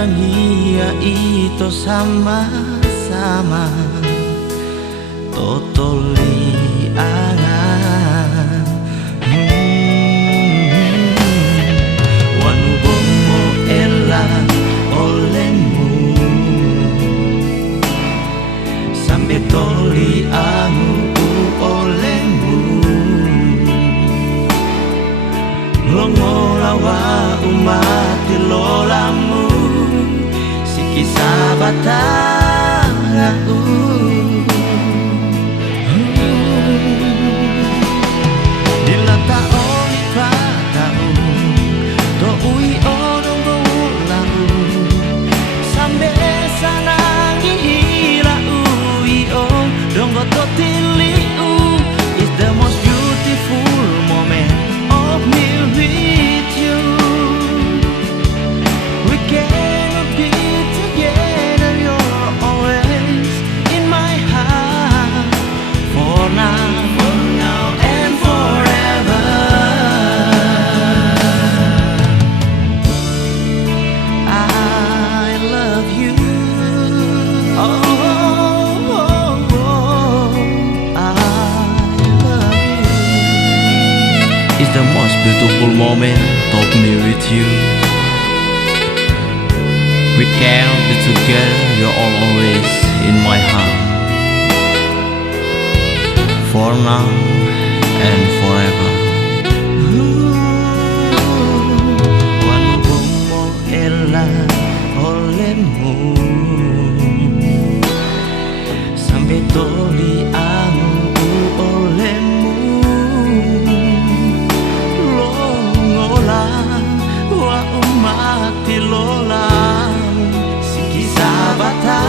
nangia itu sama-sama totoli angan wanu bomo elang olehmu sampai toli anu olehmu longolawa umat lolamu siki sabatang dilata oli patau to ui odong go ulang sambe sanangi ila ui on donggo to tili is the most beautiful moment of me with you. We cannot be together, you're always in my heart. For now and forever. I love you. Oh, I love you. It's the most beautiful moment of me with you. We can't be together, you're always in my heart. For now and forever. Wanu bomo elang olehmu sampai toli anu olehmu longola wa umati lola siki sabata